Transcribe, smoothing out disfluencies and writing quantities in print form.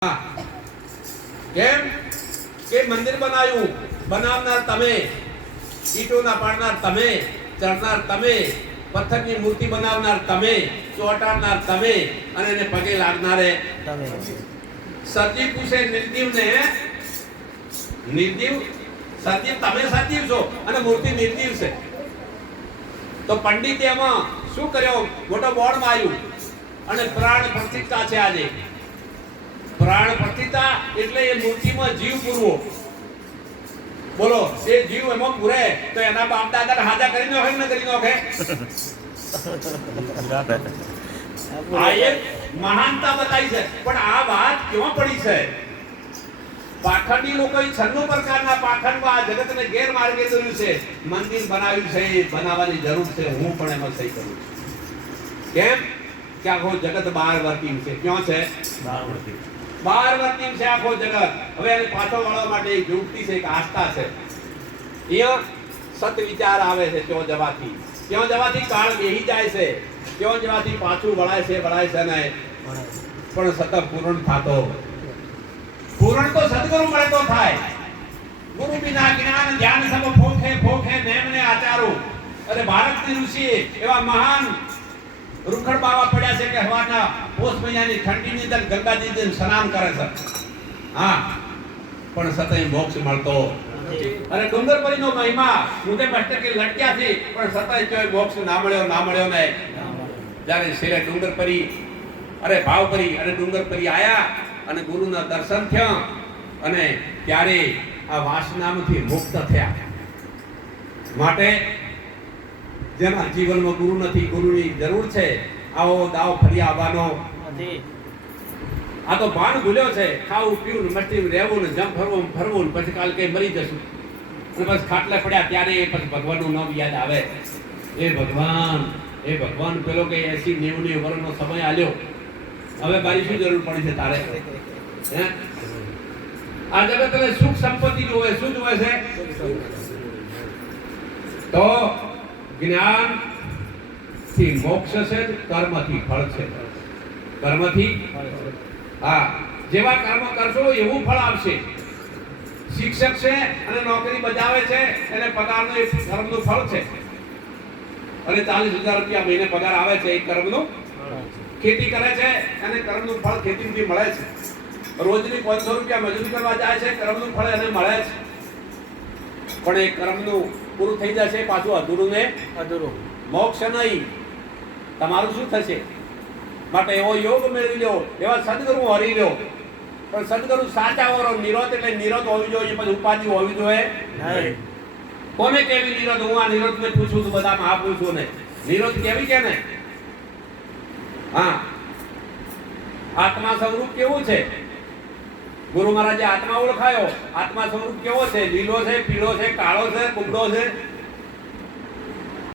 કેમ કે મંદિર બનાવ્યું, બનાવનાર તમે, ઈંટોના પાડનાર તમે, ચડનાર તમે, પથ્થરની મૂર્તિ બનાવનાર તમે, ચોંટાડનાર તમે અને એને પગે લાગનારે તમે. સજીવ પૂછે નિર્જીવને, નિર્જીવ સજીવ તમે સજીવ છો અને મૂર્તિ નિર્જીવ છે. તો પંડિતે એમાં શું કર્યો? મોટો બોર્ડ માર્યું અને પ્રાણ પ્રતિષ્ઠા છે. આજે પ્રાણ પ્રતિષ્ઠા એટલે એ મૂર્તિમાં જીવ પૂરવો. બોલો, એ જીવ એમાં પૂરે તો એના બાપ દાદા હાજા કરી નાખે ને કરી નાખે? આ એક મહાનતા બતાવી છે. પણ આ વાત ક્યાં પડી છે? પાખંડી લોકોએ 96 પ્રકારના પાખંડમાં આ જગતને ગેરમાર્ગે દોર્યું છે. મંદિર બનાવ્યું છે, બનાવવાની જરૂર છે, હું પણ એમાં સહી કરું છું. કેમ કે આખો જગત 12 વર્તી છે. ક્યાં છે? 12 વર્તી છે આખો જગત. હવે એને પાછો વળવા માટે એક યુક્તિ છે, એક આસ્થા છે. અહીંયા સત વિચાર આવે છે. ત્યાં જવાથી કાળ બેહી જાય છે. ત્યાં જવાથી પાછું વળાય છે ને પણ સતત પૂર્ણ થતો. પૂર્ણ તો સદગુરુ મળે તો થાય. ગુરુ વિના જ્ઞાન ધ્યાન સબ ફોખે નેમને આચારો. અને ભારતની ઋષિ એવા મહાન રૂખડ બાવા પડ્યા છે કે હવાના પોષ મહિનાની ઠંડીની અંદર ગંગાજીને સ્નાન કરે છે. હા, પણ સતય મોક્ષ મળતો. અને ડુંગરપરીનો મહિમા મુદે મસ્તકે લટક્યા છે, પણ સતય જોય મોક્ષ ના મળ્યો ને. જ્યારે શેરે ડુંગરપરી ભાવપરી અને ડુંગરપરી આયા અને ગુરુના દર્શન થયા અને ત્યારે આ વાસનામાંથી મુક્ત થયા. માટે જેના જીવનમાં ગુરુ નથી, ગુરુની જરૂર છે, આવો દાવ ફરી આવવાનો નથી. આ તો ભાન ભૂલ્યો છે. ખાવું પીવું મસ્તી રહેવું ને જમ ફરવું પછી કાલ કઈ મરી જશું અને બસ ખાટલે પડ્યા ત્યારે પછી ભગવાનનું નામ યાદ આવે. એ ભગવાન પેલો કે 80-90 વર્ષનો સમય આલ્યો, હવે મારી શું જરૂર પડી છે તારે? આ જગત સુખ સંપત્તિ જોવે. શું જોવે છે? તો જ્ઞાન થી મોક્ષ છે, કર્મથી ફળ છે. કર્મથી હા, જેવા કર્મ કરશો એવું ફળ આવશે. શિક્ષક છે અને નોકરી બજાવે છે, એને પગારનું એ કર્મનું ફળ છે. અને 40,000 રૂપિયા મહિને પગાર આવે છે, એ કર્મનું. ખેતી કરે છે અને કર્મનું ફળ ખેતીમાંથી મળે છે. રોજની 500 રૂપિયા મજૂરી કરવા જાય છે, કર્મનું ફળ એને મળે છે. પણ એ કર્મનું પૂરું થઈ જશે, પાછું અધૂરું મોક્ષ નહીં. તમારું શું થશે? માટે એવો યોગ મેળવી લો, એવા સદગુરુ હરી લો. પણ સદગુરુ સાચા હોરો. નિરોધ એટલે નિરોધ હોવી જોઈએ, પછી ઉપાધિ હોવી જોઈએ નહીં. કોને કેવી નિરોધ? હું આ નિરોધ ને પૂછું છું, બધા મહાપુરુષો ને નિરોધ કેવી કે ને? હા, આત્મા સ્વરૂપ કેવું છે? ગુરુ મહારાજે આત્મા ઓળખાયો. આત્મા સ્વરૂપ કેવો છે? લીલો છે, પીળો છે, કાળો છે, કુબડો છે,